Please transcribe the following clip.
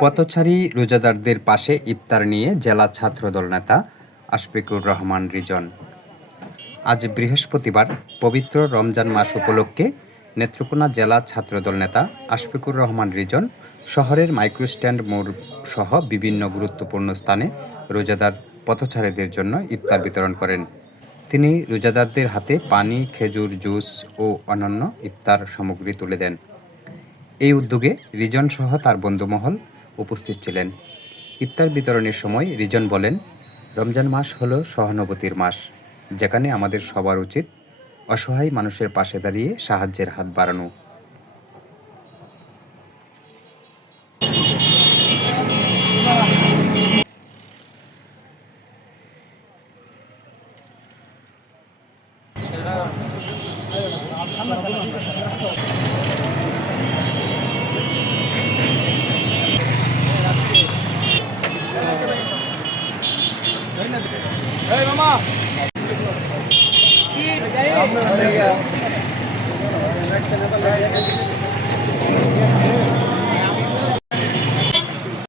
পথচারী রোজাদারদের পাশে ইফতার নিয়ে জেলা ছাত্রদল নেতা আশফিকুর রহমান রিজন। আজ বৃহস্পতিবার পবিত্র রমজান মাস উপলক্ষে নেত্রকোনা জেলা ছাত্রদল নেতা আশফিকুর রহমান রিজন শহরের মাইক্রোস্ট্যান্ড মোড় সহ বিভিন্ন গুরুত্বপূর্ণ স্থানে রোজাদার পথচারীদের জন্য ইফতার বিতরণ করেন। তিনি রোজাদারদের হাতে পানি, খেজুর, জুস ও অন্যান্য ইফতার সামগ্রী তুলে দেন। এই উদ্যোগে রিজন সহ তার বন্ধুমহল উপস্থিত ছিলেন। ইফতার বিতরণের সময় রিজন বলেন, রমজান মাস হল সহানুভূতির মাস, যেখানে আমাদের সবার উচিত অসহায় মানুষের পাশে দাঁড়িয়ে সাহায্যের হাত বাড়ানো। মামা।